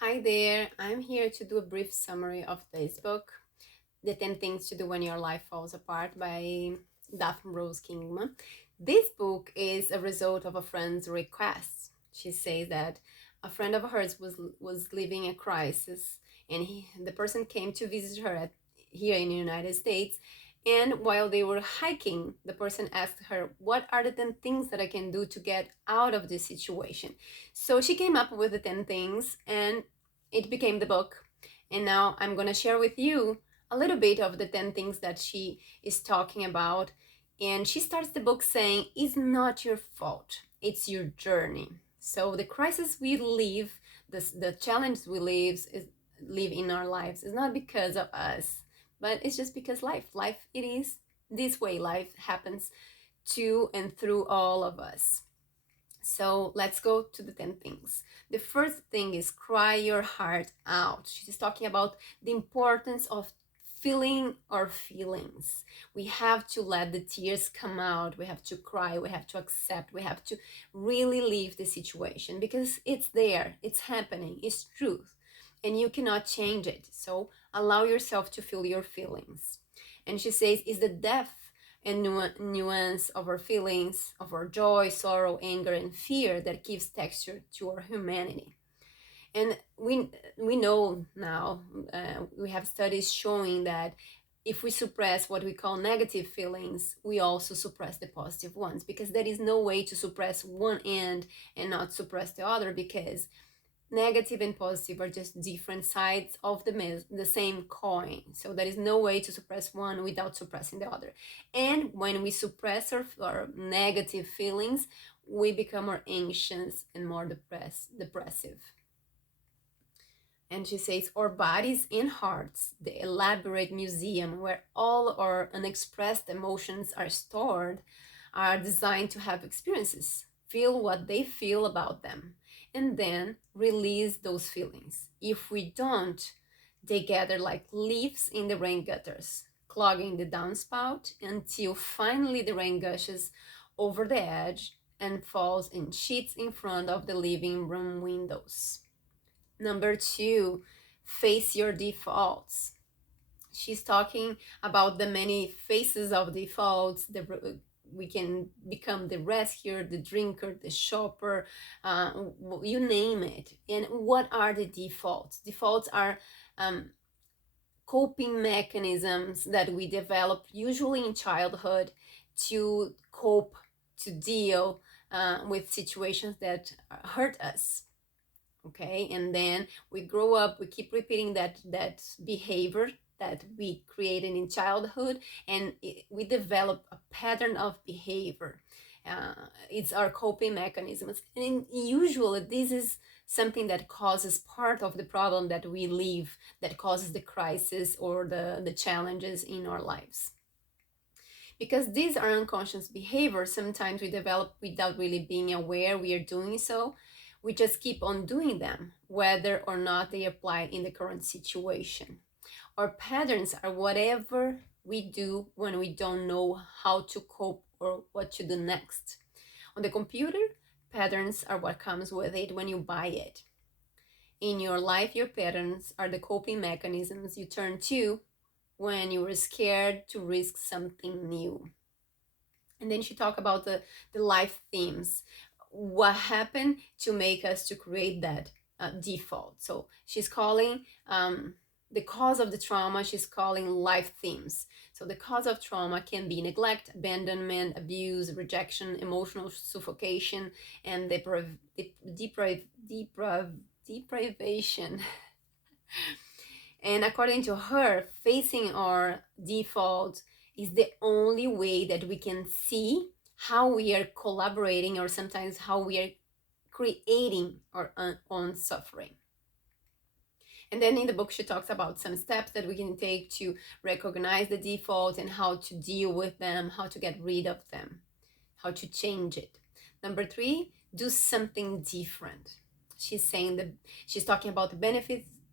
Hi there, I'm here to do a brief summary of this book, The 10 Things to Do When Your Life Falls Apart by Daphne Rose Kingma. This book is a result of a friend's request. She says that a friend of hers was living a crisis, and the person came to visit her here in the United States. And while they were hiking, the person asked her, "What are the 10 things that I can do to get out of this situation?" So she came up with the 10 things, and it became the book. And now I'm going to share with you a little bit of the 10 things that she is talking about. And she starts the book saying, "It's not your fault, it's your journey." So the crisis we live, the challenge we live in our lives is not because of us, but it's just because life it is this way. Life happens to and through all of us. So let's go to the 10 things. The first thing is cry your heart out. She's talking about the importance of feeling our feelings. We have to let the tears come out. We have to cry. We have to accept. We have to really leave the situation because it's there. It's happening. It's truth. And you cannot change it. So allow yourself to feel your feelings. And she says, is the depth and nuance of our feelings, of our joy, sorrow, anger, and fear that gives texture to our humanity. And we know now, we have studies showing that if we suppress what we call negative feelings, we also suppress the positive ones, because there is no way to suppress one end and not suppress the other, because negative and positive are just different sides of the same coin. So there is no way to suppress one without suppressing the other. And when we suppress our negative feelings, we become more anxious and more depressive. And she says, our bodies and hearts, the elaborate museum where all our unexpressed emotions are stored, are designed to have experiences, feel what they feel about them, and then release those feelings. If we don't, they gather like leaves in the rain gutters, clogging the downspout until finally the rain gushes over the edge and falls in sheets in front of the living room windows. Number two, face your defaults. She's talking about the many faces of defaults. We can become the rescuer, the drinker, the shopper, you name it. And what are the defaults? Defaults are coping mechanisms that we develop usually in childhood to cope, to deal with situations that hurt us. Okay, and then we grow up, we keep repeating that behavior that we created in childhood, and we develop a pattern of behavior. It's our coping mechanisms, and usually this is something that causes part of the problem that we live, that causes the crisis or the challenges in our lives. Because these are unconscious behaviors, sometimes we develop without really being aware we are doing so. We just keep on doing them, whether or not they apply in the current situation. Our patterns are whatever we do when we don't know how to cope or what to do next. On the computer, patterns are what comes with it when you buy it. In your life, your patterns are the coping mechanisms you turn to when you were scared to risk something new. And then she talked about the life themes. What happened to make us to create that default? So she's calling the cause of the trauma, she's calling life themes. So the cause of trauma can be neglect, abandonment, abuse, rejection, emotional suffocation, and deprivation. And according to her, facing our default is the only way that we can see how we are collaborating, or sometimes how we are creating our own suffering. And then in the book, she talks about some steps that we can take to recognize the default and how to deal with them, how to get rid of them, how to change it. Number three, do something different. She's talking about the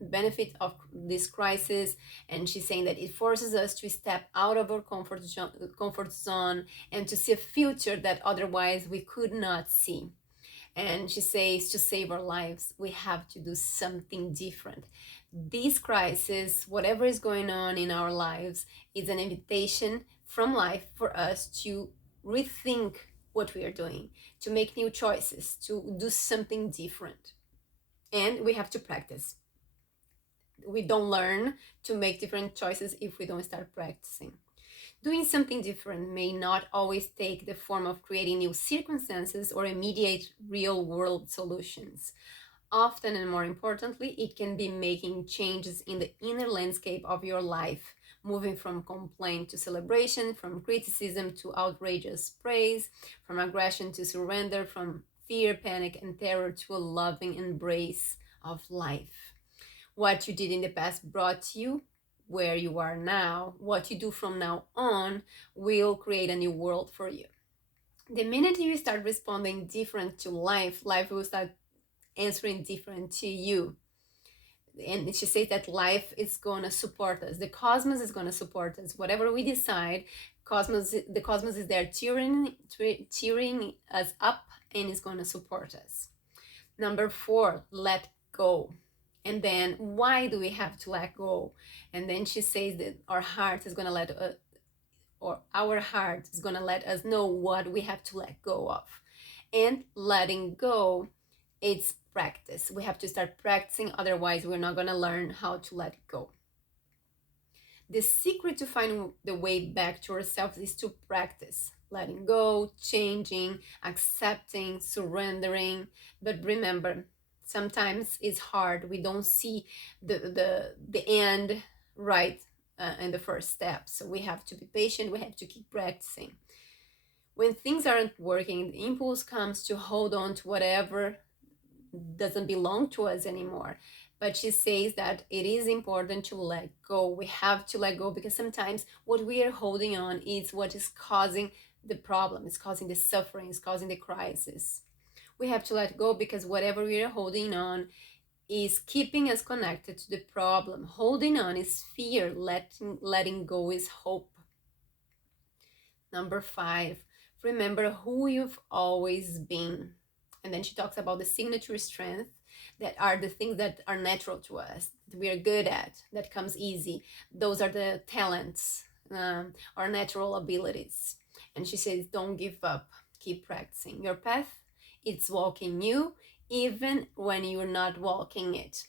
benefit of this crisis, and she's saying that it forces us to step out of our comfort zone and to see a future that otherwise we could not see. And she says to save our lives, we have to do something different. This crisis, whatever is going on in our lives, is an invitation from life for us to rethink what we are doing, to make new choices, to do something different. And we have to practice. We don't learn to make different choices if we don't start practicing. Doing something different may not always take the form of creating new circumstances or immediate real world solutions. Often, and more importantly, it can be making changes in the inner landscape of your life, moving from complaint to celebration, from criticism to outrageous praise, from aggression to surrender, from fear, panic, and terror to a loving embrace of life. What you did in the past brought you where you are now. What you do from now on will create a new world for you. The minute you start responding different to life, life will start answering different to you. And she says that life is going to support us. The cosmos is going to support us. Whatever we decide, the cosmos is there cheering us up and is going to support us. Number 4, let go. And then why do we have to let go? And then she says that our heart is going to our heart is going to let us know what we have to let go of. And letting go, it's practice. We have to start practicing, otherwise we're not going to learn how to let go. The secret to finding the way back to ourselves is to practice letting go, changing, accepting, surrendering. But remember, sometimes it's hard. We don't see the end right in the first step. So we have to be patient. We have to keep practicing. When things aren't working, the impulse comes to hold on to whatever doesn't belong to us anymore. But she says that it is important to let go. We have to let go because sometimes what we are holding on is what is causing the problem, it's causing the suffering, it's causing the crisis. We have to let go because whatever we are holding on is keeping us connected to the problem. Holding on is fear, letting go is hope. Number 5, remember who you've always been. And then she talks about the signature strength, that are the things that are natural to us, that we are good at, that comes easy. Those are the talents, our natural abilities. And she says, don't give up, keep practicing. Your path, it's walking you, even when you're not walking it.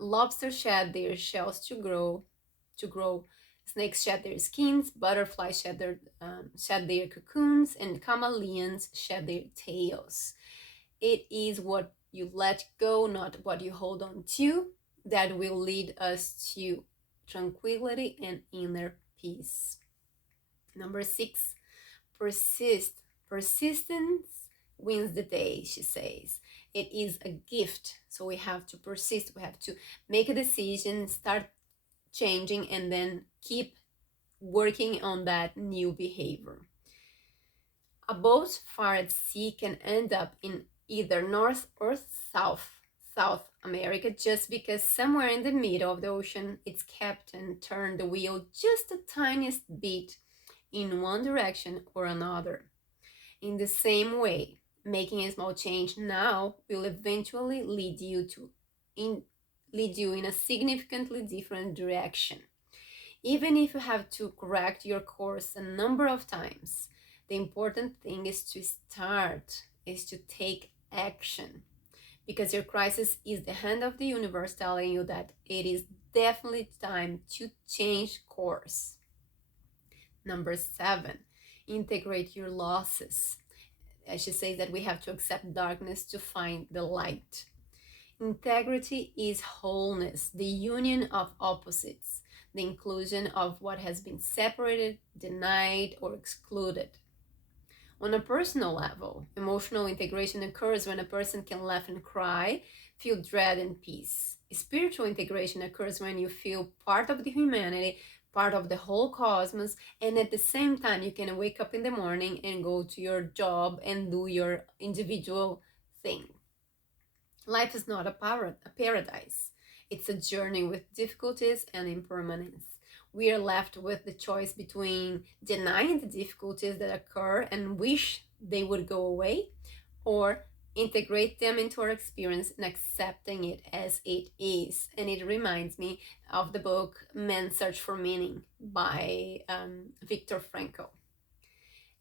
Lobsters shed their shells to grow. Snakes shed their skins, butterflies shed their cocoons, and chameleons shed their tails. It is what you let go, not what you hold on to, that will lead us to tranquility and inner peace. Number 6, persist. Persistence wins the day, she says. It is a gift, so we have to persist. We have to make a decision, start changing, and then keep working on that new behavior. A boat far at sea can end up in either North or South America, just because somewhere in the middle of the ocean its captain turned the wheel just the tiniest bit in one direction or another. In the same way, making a small change now will eventually lead you in a significantly different direction. Even if you have to correct your course a number of times, the important thing is to start, is to take action. Because your crisis is the hand of the universe telling you that it is definitely time to change course. Number 7, integrate your losses. As she says that we have to accept darkness to find the light. Integrity is wholeness, the union of opposites, the inclusion of what has been separated, denied, or excluded. On a personal level, emotional integration occurs when a person can laugh and cry, feel dread and peace. Spiritual integration occurs when you feel part of the humanity, part of the whole cosmos, and at the same time you can wake up in the morning and go to your job and do your individual thing. Life is not a paradise. It's a journey with difficulties and impermanence. We are left with the choice between denying the difficulties that occur and wish they would go away, or integrate them into our experience and accepting it as it is. And it reminds me of the book Man's Search for Meaning by Viktor Frankl.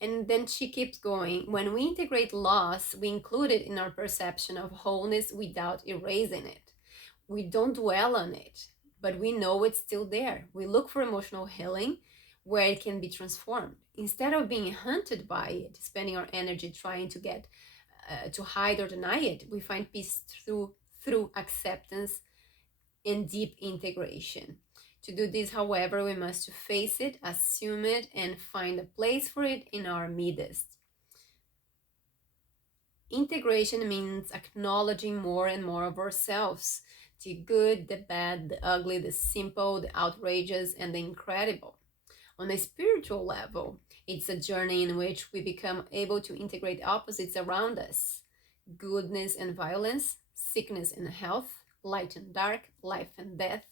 And then she keeps going. When we integrate loss, we include it in our perception of wholeness without erasing it. We don't dwell on it, but we know it's still there. We look for emotional healing where it can be transformed. Instead of being hunted by it, spending our energy trying to get to hide or deny it, we find peace through acceptance and deep integration. To do this, however, we must face it, assume it, and find a place for it in our midst. Integration means acknowledging more and more of ourselves, the good, the bad, the ugly, the simple, the outrageous, and the incredible. On a spiritual level, it's a journey in which we become able to integrate opposites around us: goodness and violence, sickness and health, light and dark, life and death,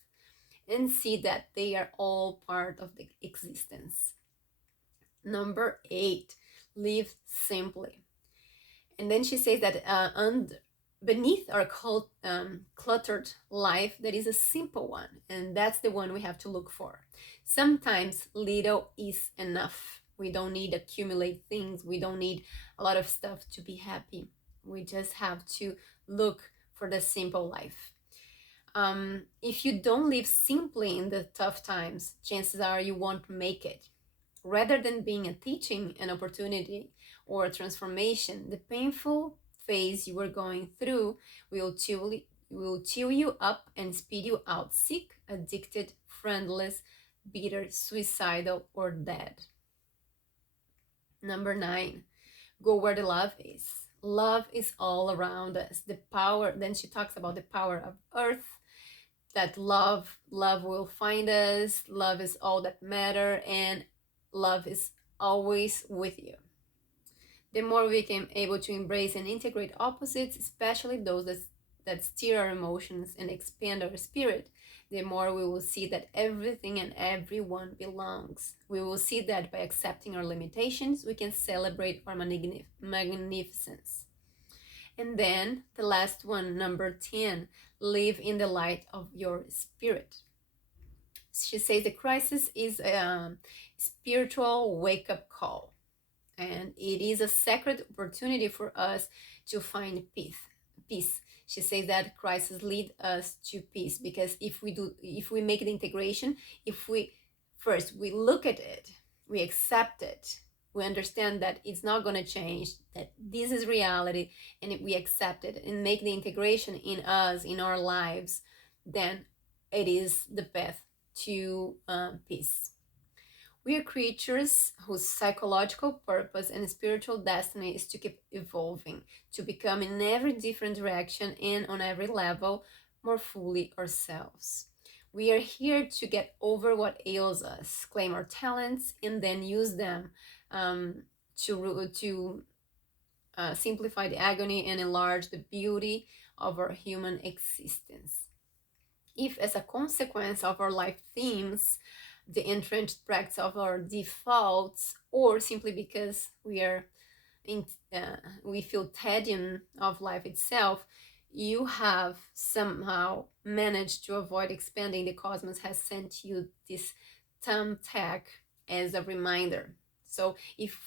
and see that they are all part of the existence. Number 8, live simply. And then she says that beneath our cluttered life, there is a simple one, and that's the one we have to look for. Sometimes little is enough. We don't need to accumulate things. We don't need a lot of stuff to be happy. We just have to look for the simple life. If you don't live simply in the tough times, chances are you won't make it. Rather than being a teaching, an opportunity, or a transformation, the painful phase you are going through will chew you up and speed you out sick, addicted, friendless, bitter, suicidal, or dead. Number 9, go where the love is. Love is all around us. The power, then she talks about the power of earth, that love will find us. Love is all that matter, and love is always with you. The more we become able to embrace and integrate opposites, especially those that steer our emotions and expand our spirit, the more we will see that everything and everyone belongs. We will see that by accepting our limitations, we can celebrate our magnificence. And then the last one, number 10, live in the light of your spirit. She says the crisis is a spiritual wake-up call, and it is a sacred opportunity for us to find peace. She says that crisis lead us to peace, because if we make the integration, if we look at it, we accept it, we understand that it's not going to change, that this is reality, and if we accept it and make the integration in us, in our lives, then it is the path to peace. We are creatures whose psychological purpose and spiritual destiny is to keep evolving, to become in every different direction and on every level more fully ourselves. We are here to get over what ails us, claim our talents, and then use them to simplify the agony and enlarge the beauty of our human existence. If, as a consequence of our life themes, the entrenched practice of our defaults, or simply because we feel tedium of life itself, you have somehow managed to avoid expanding, the cosmos has sent you this thumbtack as a reminder. So if,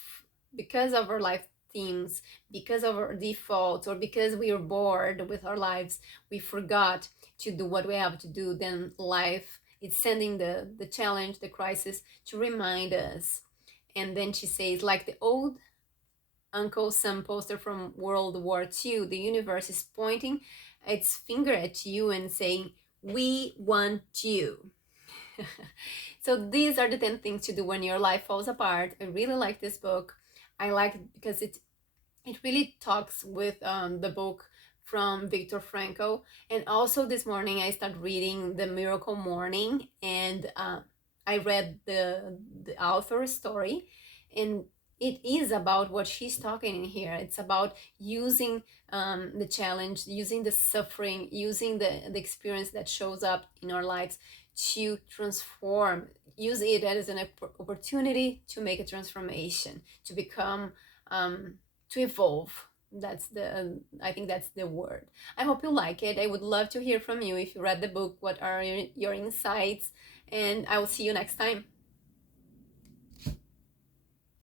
because of our life themes, because of our defaults, or because we are bored with our lives, we forgot to do what we have to do, then life, it's sending the challenge, the crisis, to remind us. And then she says, like the old Uncle Sam poster from World War II, the universe is pointing its finger at you and saying, we want you. So these are the 10 things to do when your life falls apart. I really like this book. I like it because it really talks with the book from Viktor Frankl. And also this morning I started reading The Miracle Morning, and I read the author's story, and it is about what she's talking in here. It's about using the challenge, using the suffering, using the experience that shows up in our lives to transform. use it as an opportunity to make a transformation, to become, to evolve. That's the, I think that's the word. I hope you like it. I would love to hear from you. If you read the book, what are your insights? And I will see you next time.